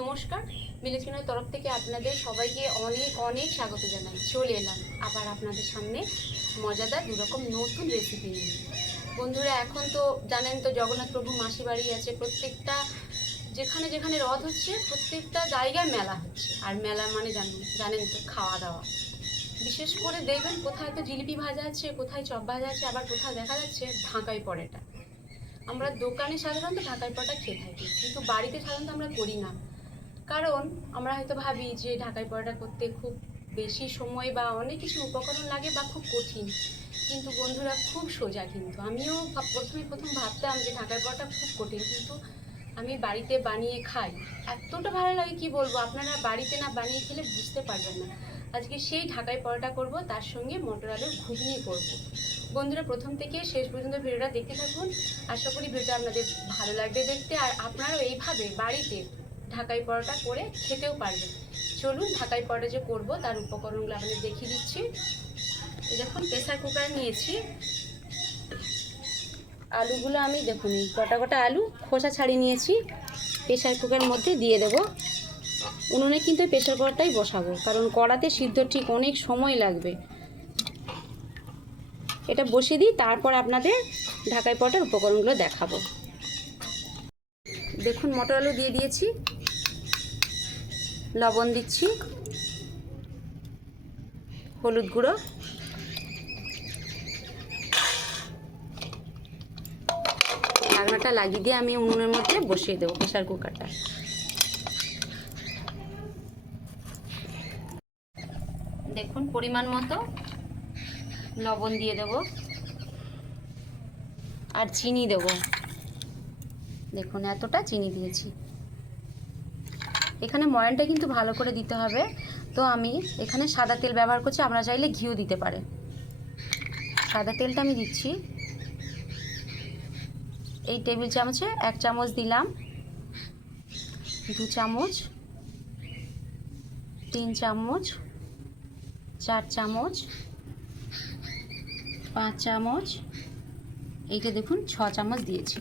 নমস্কার। মিলেচুনের তরফ থেকে আপনাদের সবাইকে অনেক অনেক স্বাগত জানাই। চলে এলাম আবার আপনাদের সামনে মজাদার দুরকম নতুন রেসিপি নিয়ে। বন্ধুরা, এখন তো জানেন তো জগন্নাথ প্রভু মাসি বাড়ি আছে, প্রত্যেকটা যেখানে যেখানে রথ হচ্ছে, প্রত্যেকটা জায়গায় মেলা হচ্ছে। আর মেলা মানে জানেন জানেন তো খাওয়া দাওয়া বিশেষ করে দেখবেন কোথায় তো জিলিপি ভাজা আছে, কোথায় চপ ভাজা আছে, আবার কোথাও দেখা যাচ্ছে ঢাকাই পরেটা। আমরা দোকানে সাধারণত ঢাকাই পরোটা খেয়ে থাকি, কিন্তু বাড়িতে সাধারণত আমরা করি না। কারণ আমরা হয়তো ভাবি যে ঢাকাই পরোটা করতে খুব বেশি সময় বা অনেক কিছু উপকরণ লাগে বা খুব কঠিন। কিন্তু বন্ধুরা খুব সোজা কিন্তু। আমিও প্রথমে প্রথম ভাবতাম যে ঢাকায় পরোটা খুব কঠিন, কিন্তু আমি বাড়িতে বানিয়ে খাই। এতটা ভালো লাগে কি বলব? আপনারা বাড়িতে না বানিয়ে খেলে বুঝতে পারবেন না। আজকে সেই ঢাকাই পরোটা করব, তার সঙ্গে মটর আলুর ঘুগনি করব। বন্ধুরা, প্রথম থেকে শেষ পর্যন্ত ভিডিওটা দেখতে থাকুন। আশা করি ভিডিওটা আপনাদের ভালো লাগবে দেখতে। আর আপনারাও এইভাবে বাড়িতে ঢাকাই পরোটা করে খেতেও পারবেন চলুন ঢাকাই পরোটা যে করব, তার উপকরণগুলো আপনাদের দেখিয়ে দিচ্ছি। দেখুন, প্রেসার কুকার নিয়েছি। আলুগুলো আমি, দেখুন, গোটা গোটা আলু, খোসা ছাড়িয়ে নিয়েছি। প্রেসার কুকারের মধ্যে দিয়ে দেব। উনুনে কিন্তু প্রেসার কুকারটাই বসাবো, কারণ কড়াতে সিদ্ধ ঠিক অনেক সময় লাগবে। এটা বসিয়ে দিই, তারপর আপনাদের ঢাকাই পরোটার উপকরণগুলো দেখাবো। দেখুন, মটর আলু দিয়ে দিয়েছি। লবণ দিচ্ছি। হলুদ গুঁড়ো। ঢাকনাটা লাগিয়ে দিয়ে আমি উনুনের মধ্যে বসিয়ে দেবো প্রেসার কুকারটা। দেখুন, পরিমাণ মতো লবণ দিয়ে দেব। আর চিনি দেব। দেখুন, এতটা চিনি দিয়েছি। এখানে ময়ানটা কিন্তু ভালো করে দিতে হবে। তো আমি এখানে সাদা তেল ব্যবহার করছি, আপনারা চাইলে ঘিও দিতে পারেন সাদা তেলটা আমি দিচ্ছি। এই টেবিল চামচে এক চামচ দিলাম, দু চামচ, তিন চামচ, চার চামচ, পাঁচ চামচ, এইটা দেখুন, ছ চামচ দিয়েছি।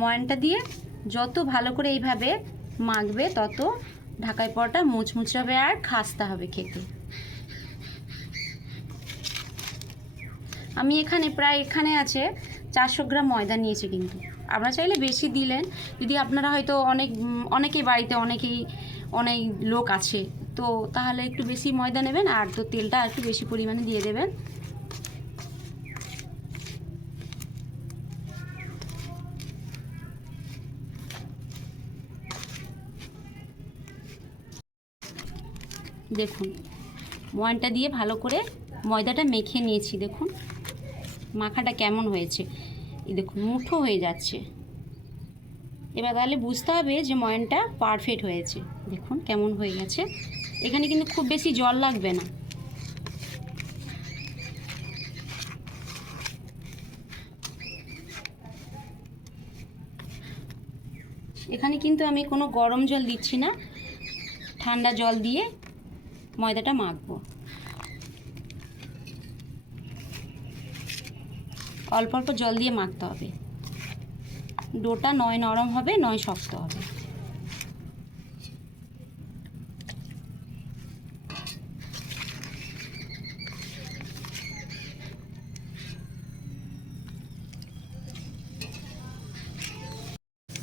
ময়ানটা দিয়ে যত ভালো করে এইভাবে মাখবে, তত ঢাকায় পরোটা মুচমুচে হবে আর খাস্তা হবে খেতে। আমি এখানে প্রায় এখানে আছে চারশো গ্রাম ময়দা নিয়েছি কিন্তু। আপনারা চাইলে বেশি দিলেন, যদি আপনারা হয়তো অনেক, অনেকেই বাড়িতে অনেকেই, অনেক লোক আছে, তো তাহলে একটু বেশি ময়দা নেবেন আর তো তেলটা একটু বেশি পরিমাণে দিয়ে দেবেন। দেখুন ময়নটা দিয়ে ভালো করে ময়দাটা মেখে নিয়েছি, দেখুন। মাখাটা কেমন হয়েছে। এই দেখুন, মুঠো হয়ে যাচ্ছে। এবার তাহলে বুঝতে হবে যে ময়নটা পারফেক্ট হয়েছে। দেখুন কেমন হয়ে গেছে। এখানে কিন্তু খুব বেশি জল লাগবে না। এখানে কিন্তু আমি কোনো গরম জল দিচ্ছি না। ঠান্ডা জল দিয়ে ময়দাটা মাখবো। অল্প অল্প জল দিয়ে মাখতে হবে। ডোটা নয় নরম হবে, নয় শক্ত হবে।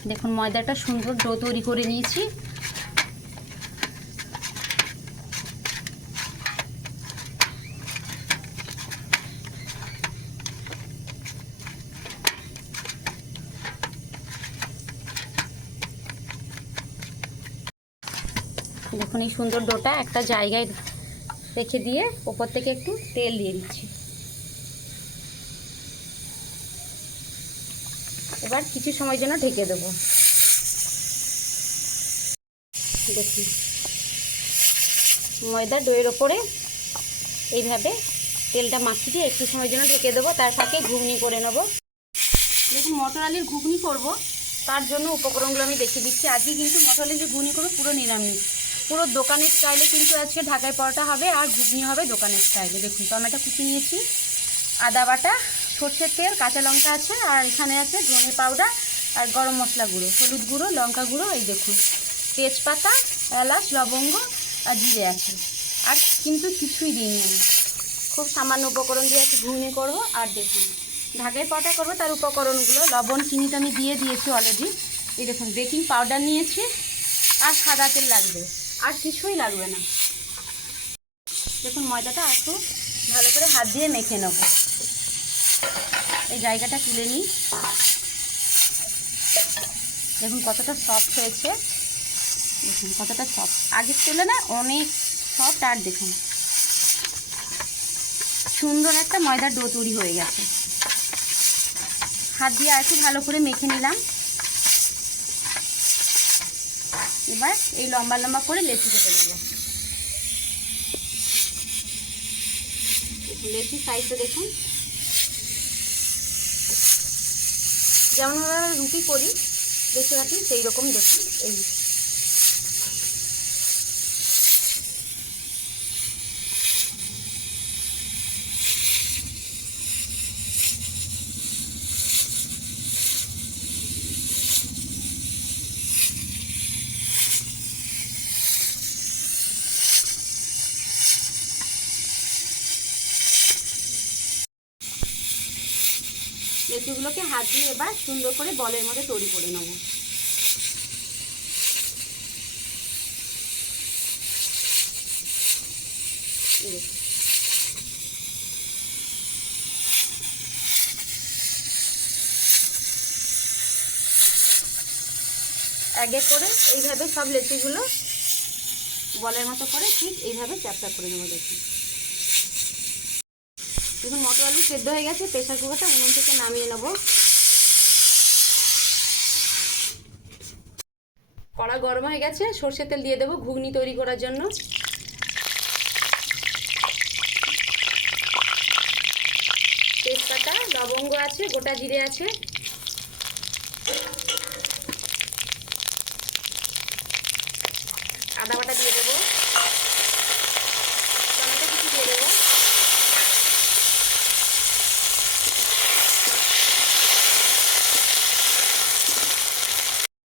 দেখুন, ময়দাটা সুন্দর ডো তৈরি করে নিয়েছি দেখুন এই সুন্দর ডোটা একটা জায়গায় রেখে দিয়ে ওপর থেকে একটু তেল দিয়ে দিচ্ছি। এবার কিছু সময় জন্য ঢেকে দেবো। দেখুন ময়দা দইয়ের ওপরে এইভাবে তেলটা মাখিয়ে দিয়ে একটু সময়ের জন্য ঢেকে দেবো, তার ফাঁকে ঘুগনি করে নেব। দেখুন, মটর আলুর ঘুগনি করব, তার জন্য উপকরণগুলো আমি দেখিয়ে দিচ্ছি। আজকে কিন্তু মটর আলুর যে ঘুগনি করব, পুরো নিরামিষ। পুরো দোকানের স্টাইলে কিন্তু আজকে ঢাকায় পরোটা হবে আর ঘুগনি হবে দোকানের স্টাইলে দেখুন, টমেটো কুচি নিয়েছি, আদা বাটা, সর্ষের তেল, কাঁচা লঙ্কা আছে, আর এখানে আছে ধনে পাউডার আর গরম মশলা গুঁড়ো, হলুদ গুঁড়ো, লঙ্কা গুঁড়ো, এই দেখুন। তেজপাতা, এলাচ, লবঙ্গ আর জিরে আছে। আর কিন্তু কিছুই দিইনি আমি। খুব সামান্য উপকরণ দিয়ে একটু ঘুগনি করব। আর দেখুন, ঢাকায় পাটা করব, তার উপকরণগুলো, লবণ, চিনি তো আমি দিয়ে দিয়েছি অলরেডি এই দেখুন বেকিং পাউডার নিয়েছি, আর সাদা তেল লাগবে। আর কিছুই লাগবে না। দেখুন, ময়দাটা একটু ভালো করে হাত দিয়ে মেখে নেব। এই জায়গাটা তুলে নিই। দেখুন, কতটা সফট হয়েছে। দেখুন, কতটা সফট আগের তুলনায় অনেক সফট আর দেখুন, সুন্দর একটা ময়দার ডো তৈরি হয়ে গেছে। হাত দিয়ে আর একটু ভালো করে মেখে নিলাম। এবার এই লম্বা লম্বা করে লেচি কেটে নেব। লেচি সাইজটা দেখুন। যেমন আমরা রুটি করি দেখতে রাখি সেই রকম দেখুন, এই। লেচুগুলোকে হাত দিয়ে এবার সুন্দর করে বলের মধ্যে তৈরি করে নেব। আগে করে এইভাবে সব লেচিগুলো বলের মতো করে ঠিক এইভাবে চ্যাপটা করে নেব দেখুন দেখুন, মটর আলু সেদ্ধ হয়ে গেছে প্রেশার কুকারটা উনুন থেকে নামিয়ে নেব। কড়া গরম হয়ে গেছে সর্ষের তেল দিয়ে দেবো ঘুগনি তৈরি করার জন্য। তেজপাতা, লবঙ্গ আছে, গোটা জিরে আছে। আদা বাটা দিয়ে দেবো টমেটো কিছু দিয়ে দেবো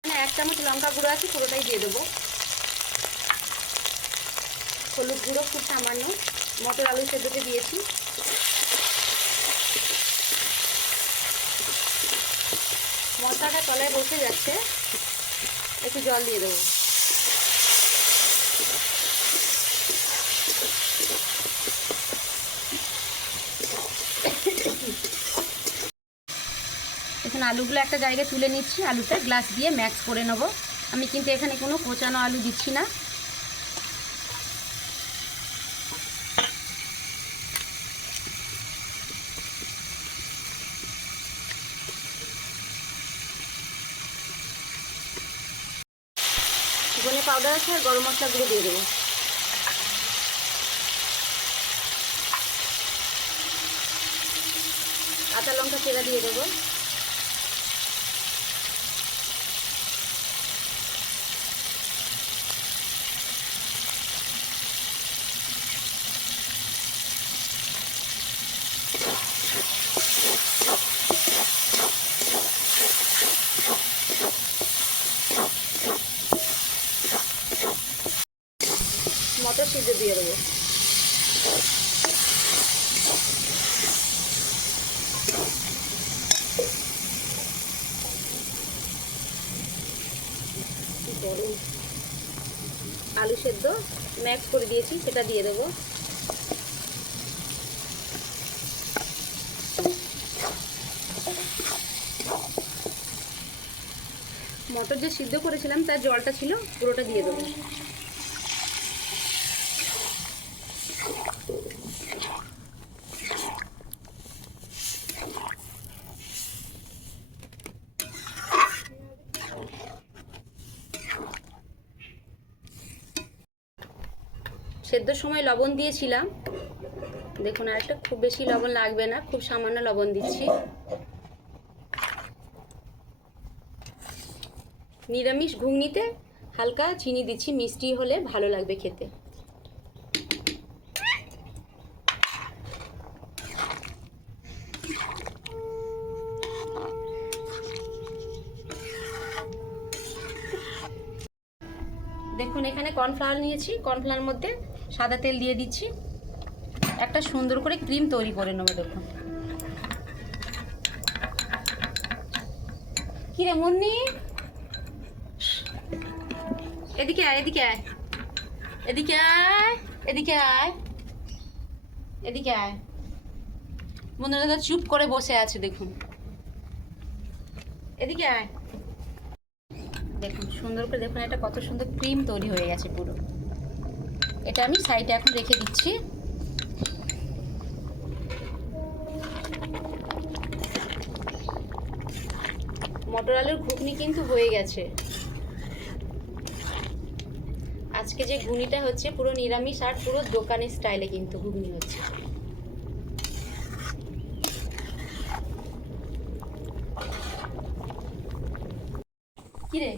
এখানে এক চামচ লঙ্কা গুঁড়ো আছে, পুরোটাই দিয়ে দেবো। হলুদ গুঁড়ো খুব সামান্য, মটর আলু সেদ্ধতে দিয়েছি। মশলাটা তলায় বসে যাচ্ছে, একটু জল দিয়ে দেবো। আলুগুলো একটা জায়গায় তুলে নিচ্ছি আলুটা গ্লাস দিয়ে ম্যাক্স করে নেব। আমি কিন্তু এখানে কোনো কোচানো আলু দিচ্ছি না। ধনে পাউডার আছে আর গরম মশলা দিয়ে দেবো। কাঁচা লঙ্কা চেরা দিয়ে দেবো মটর সিদ্ধ দিয়ে দেবো গরম আলু সেদ্ধ ম্যাক্স করে দিয়েছি, সেটা দিয়ে দেবো। মটর যে সিদ্ধ করেছিলাম, তার জলটা ছিল, পুরোটা দিয়ে দেবো। সেদ্ধর সময় লবণ দিয়েছিলাম। দেখুন আর একটা খুব বেশি লবণ লাগবে না, খুব সামান্য লবণ দিচ্ছি। নিরামিষ ঘুগনিতে হালকা চিনি দিচ্ছি, মিষ্টি হলে ভালো লাগবে খেতে। দেখুন, এখানে কর্নফ্লাওয়ার নিয়েছি। কর্নফ্লাওয়ার মধ্যে সাদা তেল দিয়ে দিচ্ছি। একটা সুন্দর করে ক্রিম তৈরি করে নেব, দেখুন। কি রে মুন্নি? এদিকে আয় এদিকে আয়। এদিকে আয় এদিকে আয়। এদিকে আয়। বন্ধুরা তো চুপ করে বসে আছে, দেখুন। এদিকে আয়। দেখুন, সুন্দর করে দেখুন, এটা কত সুন্দর ক্রিম তৈরি হয়ে গেছে পুরো। এটা আমি সাইডে এখন রেখে দিচ্ছি। মটর আলুর ঘুগনি কিন্তু হয়ে গেছে। আজকে যে ঘুগনিটা হচ্ছে পুরো নিরামিষ আর পুরো দোকানের স্টাইলে কিন্তু ঘুগনি হচ্ছে। কিরে?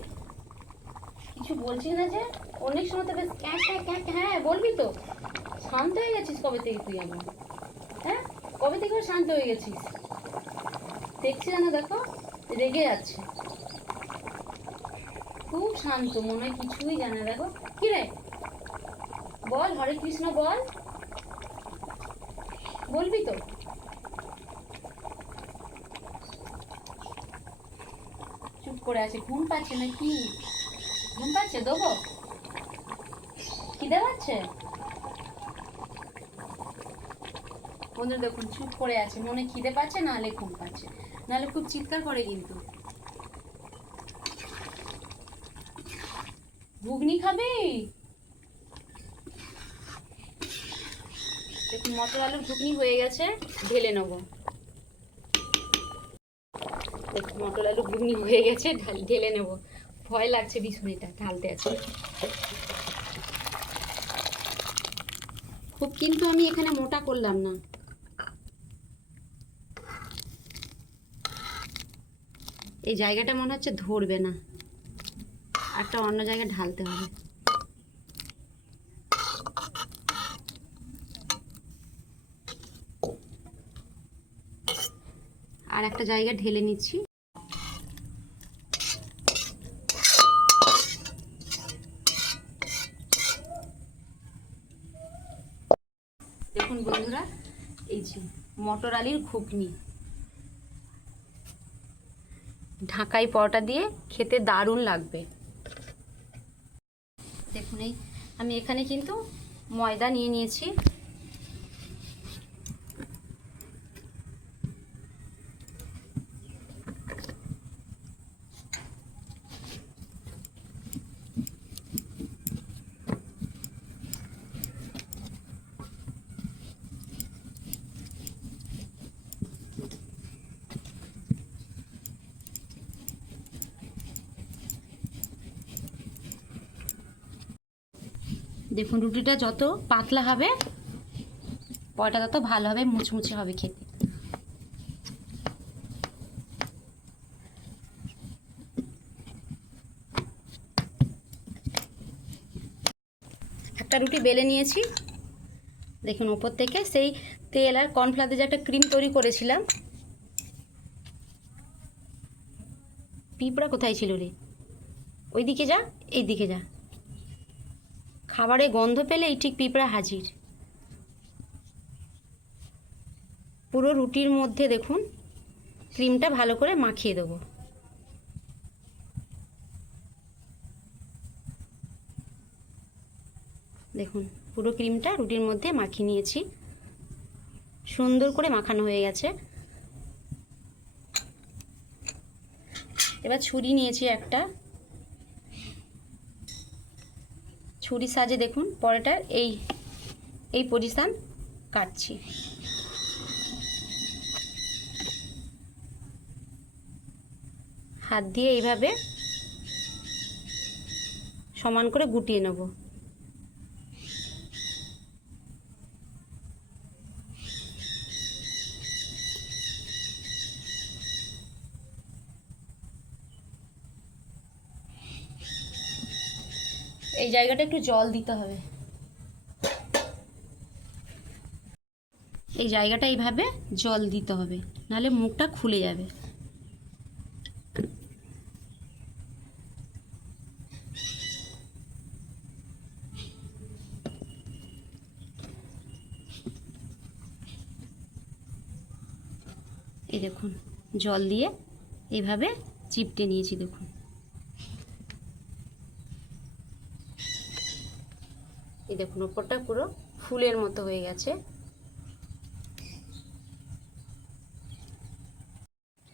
কিছু বলছিস না যে? অনেক সময় তো বেশ ক্যাঁ ক্যাঁ ক্যাঁ হ্যাঁ বলবি তো? শান্ত হয়ে গেছিস কবে থেকে তুই আমার হ্যাঁ? কবে থেকে শান্ত হয়ে গেছিস? দেখছি না দেখো, রেগে যাচ্ছে। খুব শান্ত, মনে হয় কিছুই জানে দেখো, কি রে? বল, হরে কৃষ্ণ, বল। বলবি তো? চুপ করে আছে, ঘুম পাচ্ছে না কি? ঘুম পাচ্ছে, দেবো? পাচ্ছে বন্ধুরা দেখুন, চুপ করে আছে। মনে খিদে পাচ্ছে, নাহলে ঘুম পাচ্ছে। নাহলে খুব চিৎকার করে কিন্তু। ঘুগনি খাবি? দেখুন, মটর আলুর ঘুগনি হয়ে গেছে, ঢেলে নেব। মটর আলু ঘুগনি হয়ে গেছে, ঢেলে নেব। ভয় লাগছে বিছুনিটা, ঢালতে আছে খুব কিন্তু আমি এখানে মোটা করলাম না। এই জায়গাটা মনে হচ্ছে ধরবে না। একটা অন্য জায়গায় ঢালতে হবে। আর একটা জায়গা ঢেলে নিচ্ছি দেখুন বন্ধুরা এই যে মটর আলির ঘুগনি। ঢাকাই পরোটা দিয়ে খেতে দারুণ লাগবে। দেখুন এই, আমি এখানে কিন্তু ময়দা নিয়ে নিয়েছি। দেখুন, রুটিটা যত পাতলা হবে, পরোটা তত ভালো হবে, মুচমুচে হবে খেতে। একটা রুটি বেলে নিয়েছি। দেখুন, ওপর থেকে সেই তেল আর কর্নফ্লাওয়ার যে একটা ক্রিম তৈরি করেছিলাম। পিঁপড়া কোথায় ছিল রে? ওই দিকে যা এই দিকে যা। খাবারে গন্ধ পেলেই ঠিক পিঁপড়া হাজির। পুরো রুটির মধ্যে দেখুন, ক্রিমটা ভালো করে মাখিয়ে দেবো। দেখুন, পুরো ক্রিমটা রুটির মধ্যে মাখিয়ে নিয়েছি। সুন্দর করে মাখানো হয়ে গেছে। এবার ছুরি নিয়েছি একটা। ছুরির সাজে দেখুন, পরেটার এই এই পজিশান কাটছি। হাত দিয়ে এইভাবে সমান করে গুটিয়ে নেব। এই জায়গাটা একটু জল দিতে হবে। এই জায়গাটা এইভাবে জল দিতে হবে, নাহলে মুখটা খুলে যাবে। এই দেখুন, জল দিয়ে এইভাবে চিপটে নিয়েছি, দেখুন। দেখুন, ওপরটা পুরো ফুলের মতো হয়ে গেছে।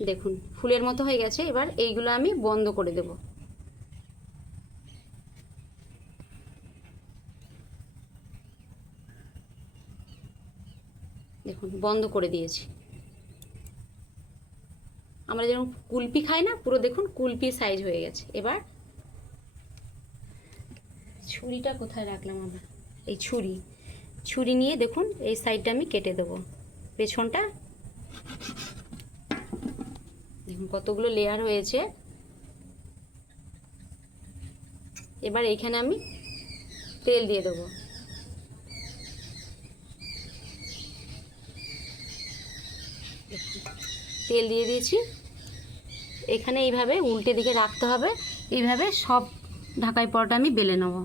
দেখুন, ফুলের মতো হয়ে গেছে। এবার এইগুলো আমি বন্ধ করে দেব। দেখুন, বন্ধ করে দিয়েছি। আমরা যেরকম কুলপি খাই না, পুরো দেখুন কুলপি সাইজ হয়ে গেছে। এবার ছুরিটা কোথায় রাখলাম আমরা? এই ছুরি। ছুরি নিয়ে দেখুন, এই সাইডটা আমি কেটে দেবো। পেছনটা দেখুন কতগুলো লেয়ার হয়েছে। এবার এখানে আমি তেল দিয়ে দেবো। তেল দিয়ে দিয়েছি। এখানে এইভাবে উল্টে দিকে রাখতে হবে। এইভাবে সব ঢাকাই পরোটা আমি বেলে নেব।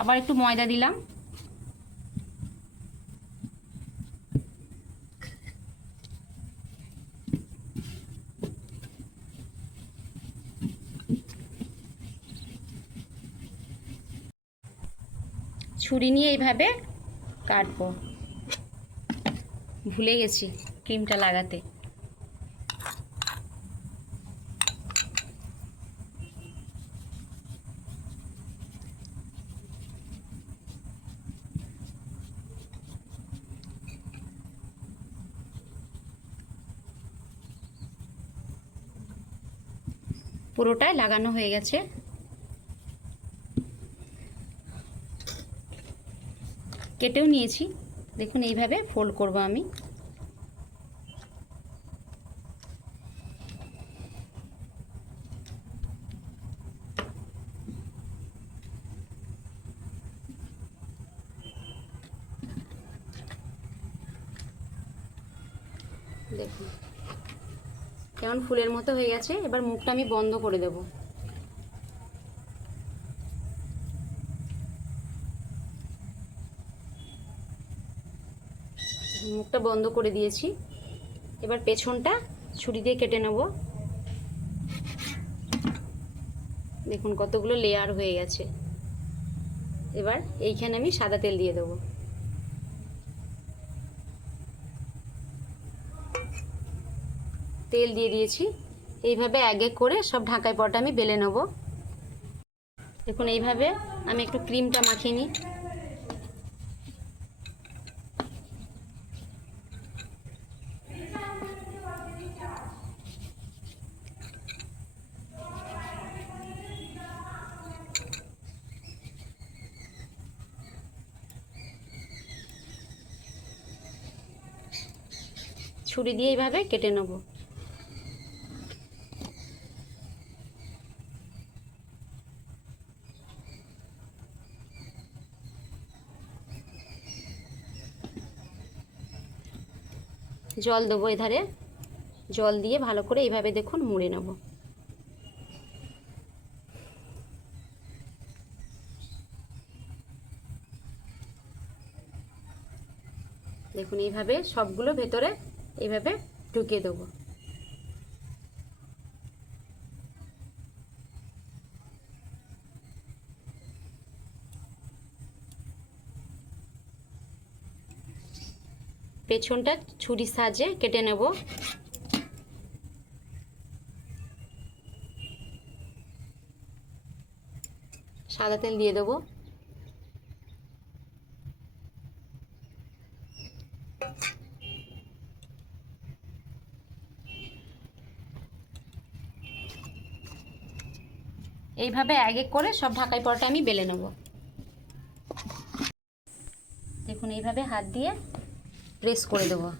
আবার একটু ময়দা দিলাম। ছুরি নিয়ে এইভাবে কাটবো। ভুলে গেছি ক্রিমটা লাগাতে। পুরোটাই লাগানো হয়ে গেছে। কেটেও নিয়েছি। দেখুন এইভাবে ফোল্ড করব আমি দেখুন কেমন ফুলের মতো হয়ে গেছে, এবার মুখটা আমি বন্ধ করে দেবো। মুখটা বন্ধ করে দিয়েছি। এবার পেছনটা ছুরি দিয়ে কেটে নেব। দেখুন কতগুলো লেয়ার হয়ে গেছে। এবার এইখানে আমি সাদা তেল দিয়ে দেবো। তেল দিয়ে দিয়েছি। এইভাবে এক এক করে সব ঢাকায় পরটা আমি বেলে নেব। দেখুন, এইভাবে আমি একটু ক্রিমটা মাখিয়ে নিই। ছুরি দিয়ে এইভাবে কেটে নেব। জল দেবো এধারে। জল দিয়ে ভালো করে এইভাবে দেখুন মুড়ে নেব। দেখুন এইভাবে সবগুলো ভেতরে এইভাবে ঢুকিয়ে দেবো। পেছনটা ছুরির সাহায্যে কেটে নেব। সাদা তেল দিয়ে দেবো। এইভাবে এক এক করে সব ঢাকাই পরোটা আমি বেলে নেব। দেখুন, এইভাবে হাত দিয়ে প্রেস করে দেবো।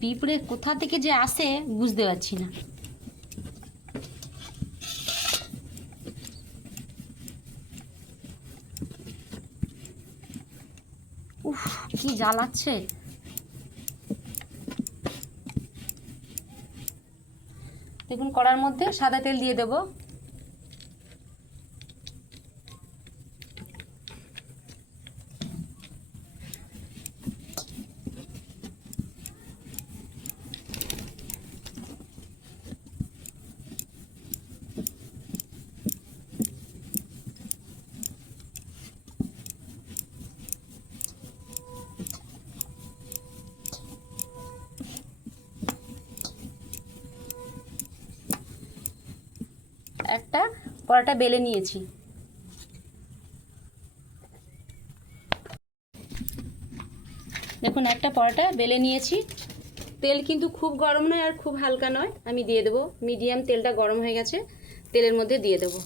পিঁপড়ে কোথা থেকে যে আসে বুঝতে পারছি না। উফ কি জ্বালাচ্ছে। দেখুন কড়ার মধ্যে সাদা তেল দিয়ে দেবো একটা পরোটা বেলে নিয়েছি। দেখুন, একটা পরোটা বেলে নিয়েছি। তেল কিন্তু খুব গরম নয় আর খুব হালকা নয়। আমি দিয়ে দেবো মিডিয়াম, তেলটা গরম হয়ে গেছে। তেলের মধ্যে দিয়ে দেবো।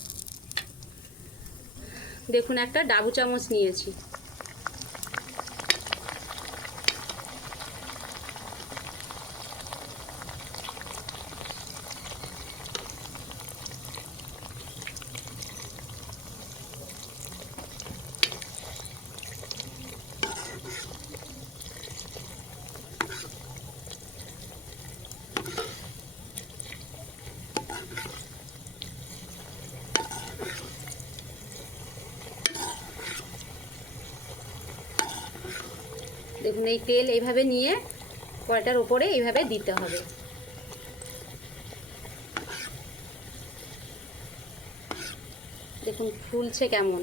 দেখুন, একটা ডাবু চামচ নিয়েছি দেখুন এই তেল এইভাবে নিয়ে কয়টার উপরে এইভাবে দিতে হবে। দেখুন ফুলছে কেমন।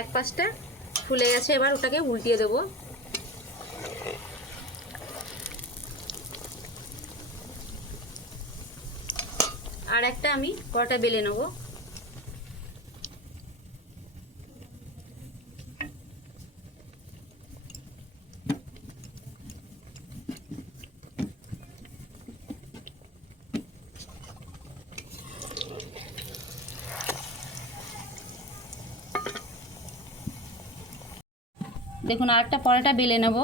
এক পাশটা ফুলে গেছে, এবার ওটাকে উল্টিয়ে দেবো। একটা আমি কটা বেলে নেব। দেখুন আরেকটা পরোটা বেলে নেব।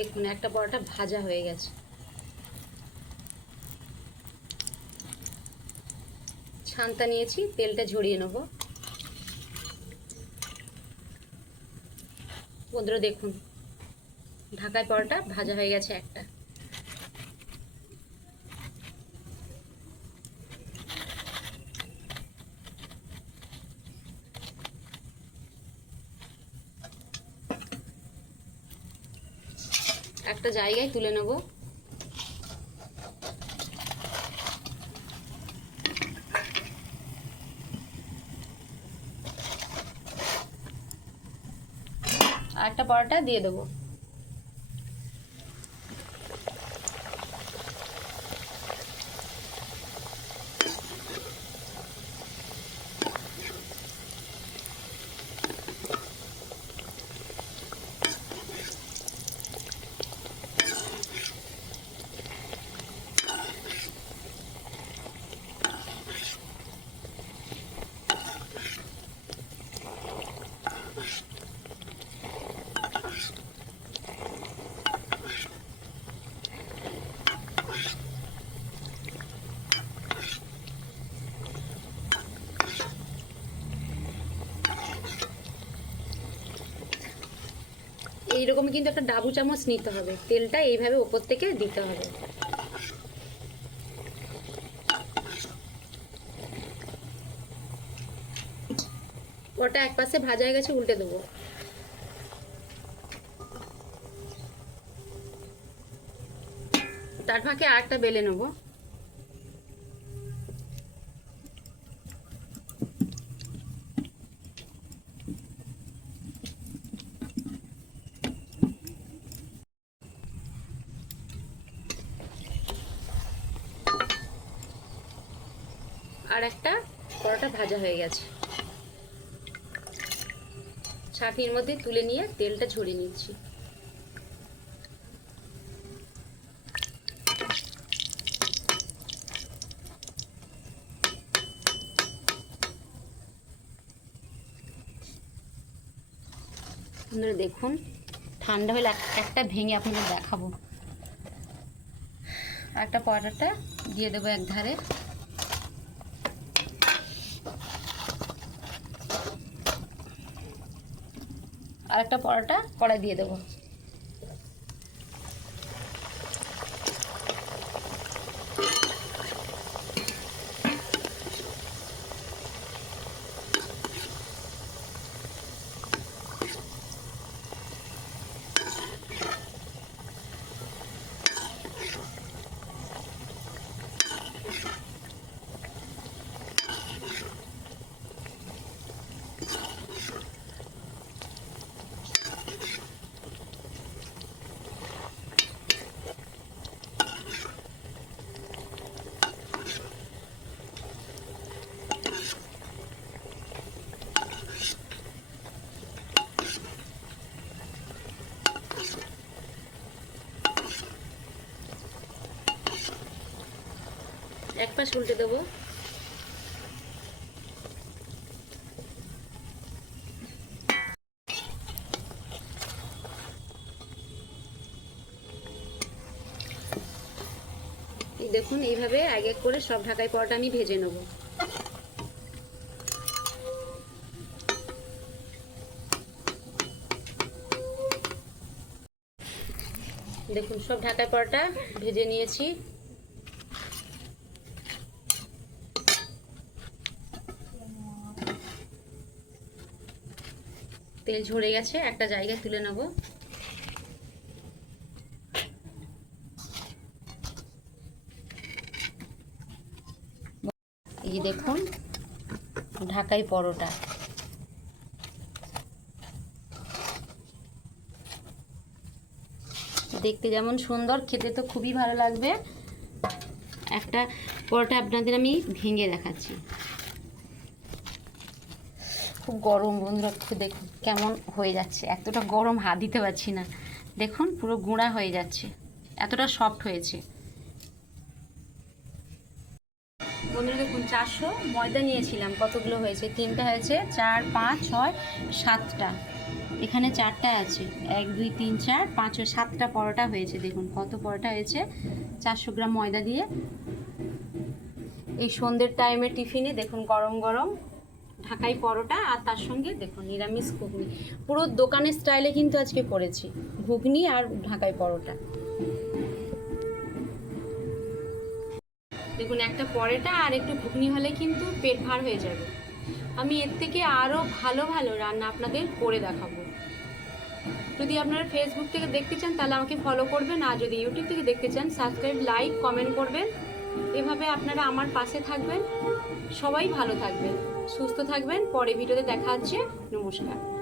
দেখুন, একটা পরোটা ভাজা হয়ে গেছে। ছানটা নিয়েছি, তেলটা ঝরিয়ে নেব। বন্ধুরা দেখুন, ঢাকায় পরোটা ভাজা হয়ে গেছে একটা একটা জায়গায় তুলে নেব। আর একটা পরোটা দিয়ে দেবো। এইরকম কিন্তু একটা ডাবু চামচ নিতে হবে। তেলটা এইভাবে ওপর থেকে দিতে হবে। বড়টা এক পাশে ভাজা হয়ে গেছে, উল্টে দেবো। তার ফাঁকে আরেকটা বেলে নেব। আর একটা পরোটা ভাজা হয়ে গেছে। ছাঁকনির মধ্যে তুলে নিয়ে তেলটা ঝরিয়ে নিচ্ছি। দেখুন, ঠান্ডা হলে এক- একটা ভেঙে আপনাদের দেখাবো। একটা পরোটাটা দিয়ে দেবো এক ধারে আর একটা পরোটা কড়াই দিয়ে দেবো এক পাশ উল্টে দেবো। দেখুন, এইভাবে এক এক করে সব ঢাকাই পরোটা আমি ভেজে নেব। দেখুন, সব ঢাকাই পরোটা ভেজে নিয়েছি। তেল ঝরে গেছে, একটা জায়গায় তুলে নেব। এই যে দেখুন, ঢাকাই পরোটা। দেখতে যেমন সুন্দর, খেতে তো খুবই ভালো লাগবে। একটা পরোটা আপনাদের আমি ভেঙে দেখাচ্ছি। গরম, বন্ধুরা দেখুন কেমন হয়ে যাচ্ছে। এতটা গরম হাত দিতে পারছি না। দেখুন, পুরো গুঁড়া হয়ে যাচ্ছে। এতটা সফট হয়েছে। বন্ধুরা, দেখুন, চারশো ময়দা নিয়েছিলাম। কতগুলো হয়েছে? তিনটা হয়েছে, চার, পাঁচ, ছয়, সাতটা। এখানে চারটা আছে। এক, দুই, তিন, চার, পাঁচ, ছয়, সাতটা পরোটা হয়েছে। দেখুন, কত পরোটা হয়েছে? চারশো গ্রাম ময়দা দিয়ে। এই সন্ধ্যের টাইমে টিফিনে, দেখুন, গরম গরম। ঢাকাই পরোটা আর তার সঙ্গে দেখুন নিরামিষ ঘুগনি। পুরো দোকানের স্টাইলে কিন্তু আজকে করেছি, ঘুগনি আর ঢাকাই পরোটা। দেখুন একটা পরোটা আর একটু ঘুগনি হলে কিন্তু পেট ভার হয়ে যাবে। আমি এর থেকে আরও ভালো ভালো রান্না আপনাদের করে দেখাবো। যদি আপনারা ফেসবুক থেকে দেখতে চান, তাহলে আমাকে ফলো করবেন। আর যদি ইউটিউব থেকে দেখতে চান সাবস্ক্রাইব লাইক কমেন্ট করবেন। এভাবে আপনারা আমার পাশে থাকবেন। সবাই ভালো থাকবেন। সুস্থ থাকবেন। পরে ভিডিওতে দেখা হচ্ছে। নমস্কার।